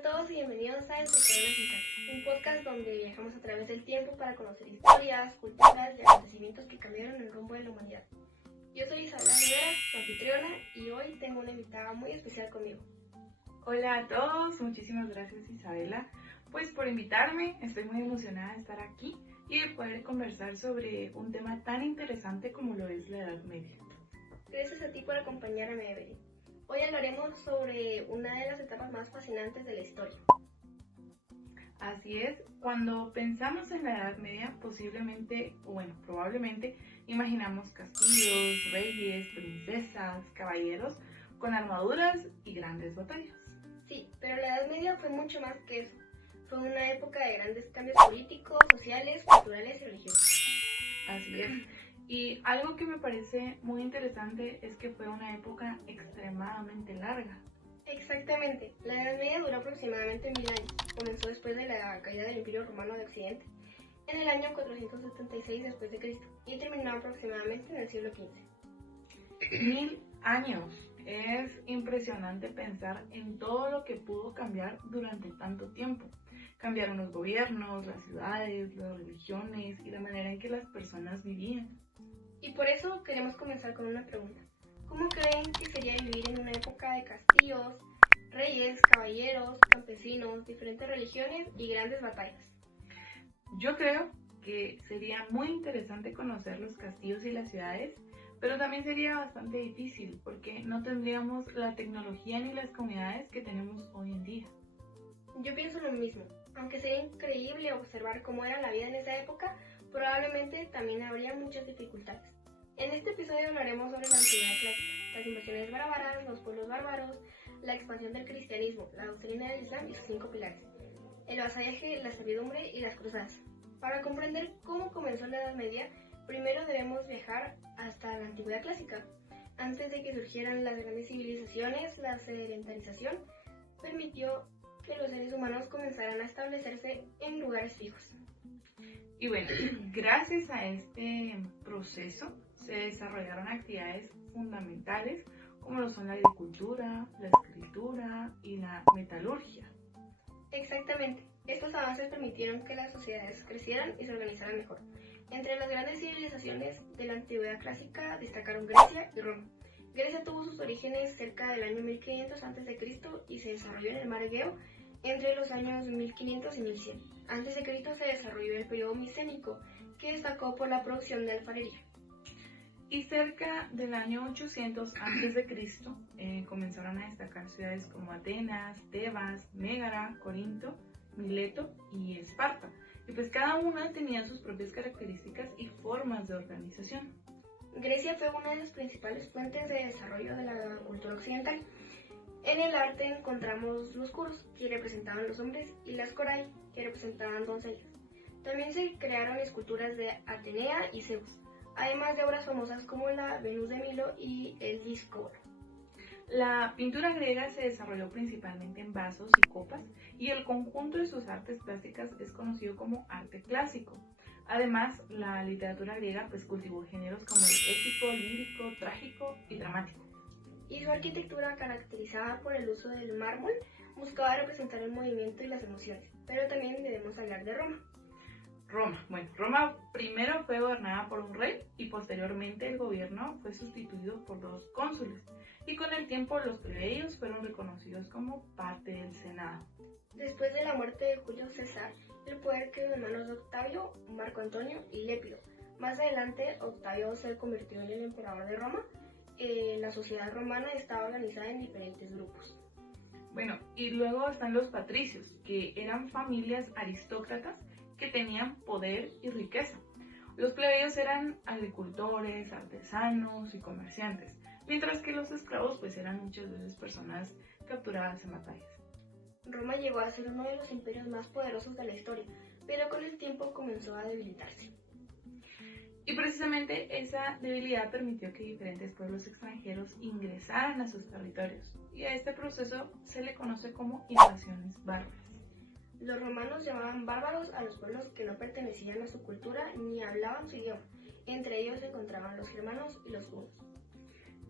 a todos y bienvenidos a Entre Coronas sin Cables, un podcast donde viajamos a través del tiempo para conocer historias, culturas y acontecimientos que cambiaron el rumbo de la humanidad. Yo soy Isabela Rivera, su anfitriona, y hoy tengo una invitada muy especial conmigo. Hola a todos, muchísimas gracias Isabela, pues por invitarme. Estoy muy emocionada de estar aquí y de poder conversar sobre un tema tan interesante como lo es la Edad Media. Gracias a ti por acompañarme, Evelyn. Hoy hablaremos sobre una de las etapas más fascinantes de la historia. Así es, cuando pensamos en la Edad Media, probablemente imaginamos castillos, reyes, princesas, caballeros con armaduras y grandes batallas. Sí, pero la Edad Media fue mucho más que eso. Fue una época de grandes cambios políticos, sociales, culturales y religiosos. Así es. Y algo que me parece muy interesante es que fue una época extremadamente larga. Exactamente, la Edad Media duró aproximadamente 1000 años. Comenzó después de la caída del Imperio Romano de Occidente, en el año 476 después de Cristo, y terminó aproximadamente en el siglo XV. 1000 años. Es impresionante pensar en todo lo que pudo cambiar durante tanto tiempo. Cambiaron los gobiernos, las ciudades, las religiones y la manera en que las personas vivían. Y por eso queremos comenzar con una pregunta. ¿Cómo creen que sería vivir en una época de castillos, reyes, caballeros, campesinos, diferentes religiones y grandes batallas? Yo creo que sería muy interesante conocer los castillos y las ciudades, pero también sería bastante difícil porque no tendríamos la tecnología ni las comunidades que tenemos hoy en día. Yo pienso lo mismo. Aunque sería increíble observar cómo era la vida en esa época, probablemente también habría muchas dificultades. En este episodio hablaremos sobre la antigüedad clásica, las invasiones bárbaras, los pueblos bárbaros, la expansión del cristianismo, la doctrina del Islam y sus 5 pilares, el vasallaje, la servidumbre y las cruzadas. Para comprender cómo comenzó la Edad Media, primero debemos viajar hasta la antigüedad clásica. Antes de que surgieran las grandes civilizaciones, la sedentarización permitió que los seres humanos comenzaran a establecerse en lugares fijos. Y bueno, gracias a este proceso se desarrollaron actividades fundamentales como lo son la agricultura, la escritura y la metalurgia. Exactamente, estos avances permitieron que las sociedades crecieran y se organizaran mejor. Entre las grandes civilizaciones de la antigüedad clásica destacaron Grecia y Roma. Grecia tuvo sus orígenes cerca del año 1500 a.C. y se desarrolló en el mar Egeo entre los años 1500 y 1100. Antes de Cristo se desarrolló el periodo micénico, que destacó por la producción de alfarería. Y cerca del año 800 a.C. Comenzaron a destacar ciudades como Atenas, Tebas, Mégara, Corinto, Mileto y Esparta. Y pues cada una tenía sus propias características y formas de organización. Grecia fue una de las principales fuentes de desarrollo de la cultura occidental. En el arte encontramos los curos, que representaban los hombres, y las corai, que representaban doncellas. También se crearon esculturas de Atenea y Zeus, además de obras famosas como la Venus de Milo y el Disco. La pintura griega se desarrolló principalmente en vasos y copas, y el conjunto de sus artes plásticas es conocido como arte clásico. Además, la literatura griega cultivó géneros como el épico, lírico, trágico y dramático. Y su arquitectura, caracterizada por el uso del mármol, buscaba representar el movimiento y las emociones. Pero también debemos hablar de Roma. Roma primero fue gobernada por un rey y posteriormente el gobierno fue sustituido por 2 cónsules. Y con el tiempo los plebeyos fueron reconocidos como parte del Senado. Después de la muerte de Julio César, el poder quedó en manos de Octavio, Marco Antonio y Lépido. Más adelante, Octavio se convirtió en el emperador de Roma. La sociedad romana estaba organizada en diferentes grupos. Y luego están los patricios, que eran familias aristócratas que tenían poder y riqueza. Los plebeyos eran agricultores, artesanos y comerciantes, mientras que los esclavos eran muchas veces personas capturadas en batallas. Roma llegó a ser uno de los imperios más poderosos de la historia, pero con el tiempo comenzó a debilitarse. Y precisamente esa debilidad permitió que diferentes pueblos extranjeros ingresaran a sus territorios, y a este proceso se le conoce como invasiones bárbaras. Los romanos llamaban bárbaros a los pueblos que no pertenecían a su cultura ni hablaban su idioma. Entre ellos se encontraban los germanos y los hunos.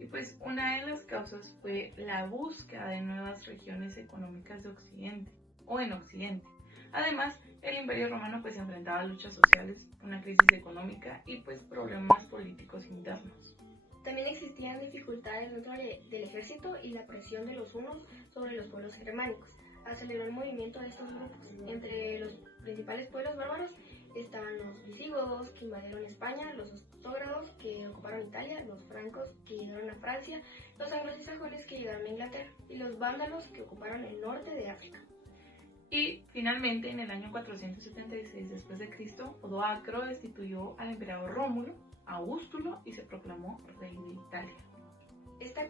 Y pues una de las causas fue la búsqueda de nuevas regiones económicas de Occidente o en Occidente. Además, el Imperio Romano pues enfrentaba luchas sociales, una crisis económica y pues problemas políticos internos. También existían dificultades dentro del ejército y la presión de los hunos sobre los pueblos germánicos aceleró el movimiento de estos grupos. Entre los principales pueblos bárbaros estaban los visigodos, que invadieron España, los ostrogodos, que ocuparon Italia, los francos, que llegaron a Francia, los anglosajones, que llegaron a Inglaterra, y los vándalos, que ocuparon el norte de África. Y finalmente, en el año 476 después de Cristo, Odoacro destituyó al emperador Rómulo, Augustulo, y se proclamó rey de Italia. Este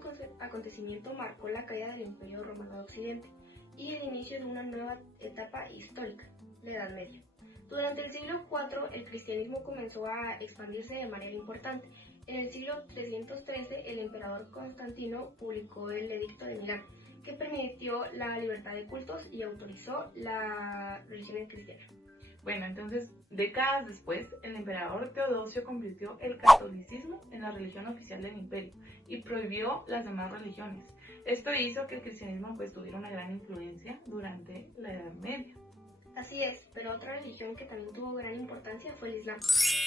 acontecimiento marcó la caída del Imperio Romano de Occidente y el inicio de una nueva etapa histórica, la Edad Media. Durante el siglo IV, el cristianismo comenzó a expandirse de manera importante. En el siglo 313, el emperador Constantino publicó el Edicto de Milán, que permitió la libertad de cultos y autorizó la religión cristiana. Bueno, entonces, décadas después, el emperador Teodosio convirtió el catolicismo en la religión oficial del imperio y prohibió las demás religiones. Esto hizo que el cristianismo pues tuviera una gran influencia durante la Edad Media. Así es, pero otra religión que también tuvo gran importancia fue el Islam.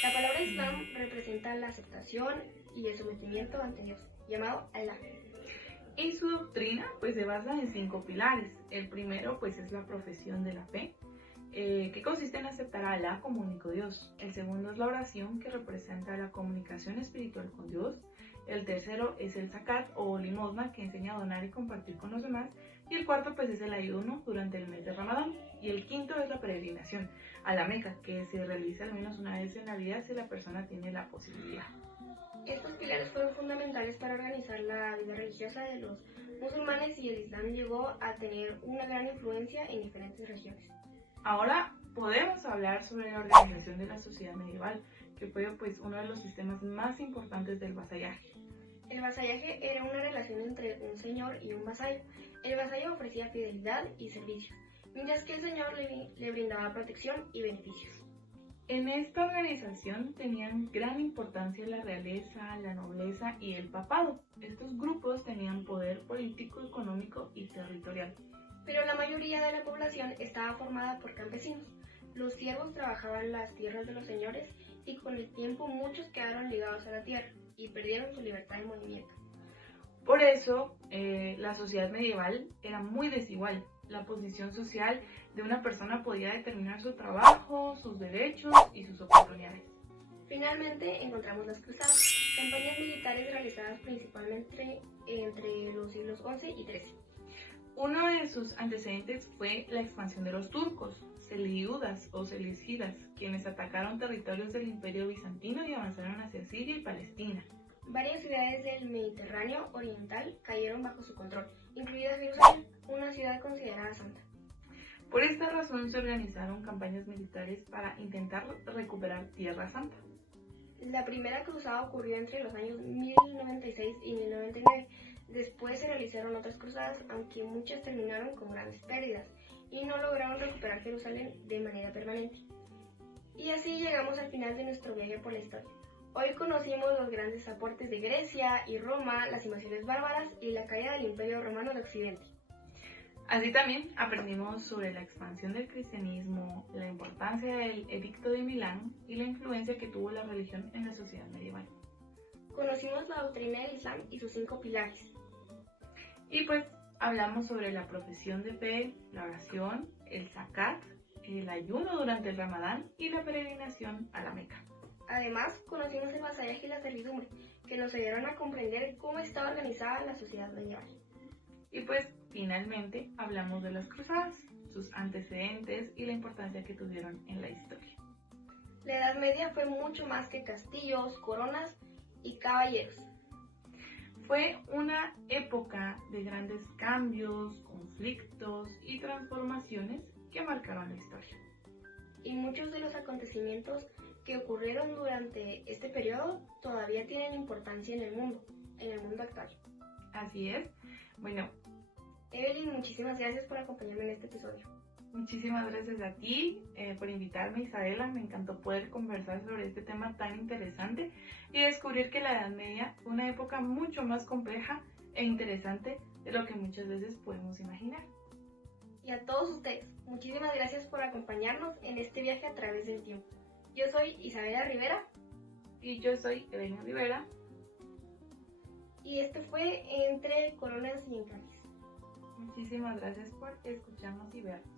La palabra Islam representa la aceptación y el sometimiento ante Dios, llamado Alá. Y su doctrina pues se basa en 5 pilares. El primero pues es la profesión de la fe, que consiste en aceptar a Alá como único Dios. El segundo es la oración, que representa la comunicación espiritual con Dios. El tercero es el zakat o limosna, que enseña a donar y compartir con los demás. Y el cuarto pues es el ayuno durante el mes de Ramadán. Y el quinto es la peregrinación a la Meca, que se realiza al menos una vez en la vida si la persona tiene la posibilidad. Estos pilares fueron fundamentales para organizar la vida religiosa de los musulmanes y el Islam llegó a tener una gran influencia en diferentes regiones. Ahora podemos hablar sobre la organización de la sociedad medieval, que fue pues uno de los sistemas más importantes del vasallaje. El vasallaje era una relación entre un señor y un vasallo. El vasallo ofrecía fidelidad y servicios, mientras que el señor le brindaba protección y beneficios. En esta organización tenían gran importancia la realeza, la nobleza y el papado. Estos grupos tenían poder político, económico y territorial. Pero la mayoría de la población estaba formada por campesinos. Los siervos trabajaban las tierras de los señores y con el tiempo muchos quedaron ligados a la tierra y perdieron su libertad de movimiento. Por eso, la sociedad medieval era muy desigual. La posición social de una persona podía determinar su trabajo, sus derechos y sus oportunidades. Finalmente encontramos las cruzadas, campañas militares realizadas principalmente entre los siglos XI y XIII. Uno de sus antecedentes fue la expansión de los turcos, selyúdas o seleucidas, quienes atacaron territorios del Imperio Bizantino y avanzaron hacia Siria y Palestina. Varias ciudades del Mediterráneo oriental cayeron bajo su control, incluida Jerusalén, una ciudad considerada santa. Por esta razón se organizaron campañas militares para intentar recuperar Tierra Santa. La primera cruzada ocurrió entre los años 1096 y 1099. Después se realizaron otras cruzadas, aunque muchas terminaron con grandes pérdidas y no lograron recuperar Jerusalén de manera permanente. Y así llegamos al final de nuestro viaje por la historia. Hoy conocimos los grandes aportes de Grecia y Roma, las invasiones bárbaras y la caída del Imperio Romano de Occidente. Así también aprendimos sobre la expansión del cristianismo, la importancia del Edicto de Milán y la influencia que tuvo la religión en la sociedad medieval. Conocimos la doctrina del Islam y sus 5 pilares. Y pues hablamos sobre la profesión de fe, la oración, el zakat, el ayuno durante el Ramadán y la peregrinación a la Meca. Además, conocimos el vasallaje y la servidumbre, que nos ayudaron a comprender cómo estaba organizada la sociedad medieval. Y pues, finalmente, hablamos de las cruzadas, sus antecedentes y la importancia que tuvieron en la historia. La Edad Media fue mucho más que castillos, coronas y caballeros. Fue una época de grandes cambios, conflictos y transformaciones que marcaron la historia. Y muchos de los acontecimientos que ocurrieron durante este periodo todavía tienen importancia en el mundo actual. Así es. Bueno, Evelyn, muchísimas gracias por acompañarme en este episodio. Muchísimas gracias a ti por invitarme, Isabela. Me encantó poder conversar sobre este tema tan interesante y descubrir que la Edad Media fue una época mucho más compleja e interesante de lo que muchas veces podemos imaginar. Y a todos ustedes, muchísimas gracias por acompañarnos en este viaje a través del tiempo. Yo soy Isabela Rivera. Y yo soy Elena Rivera. Y este fue Entre Coronas y Encales. Muchísimas gracias por escucharnos y vernos.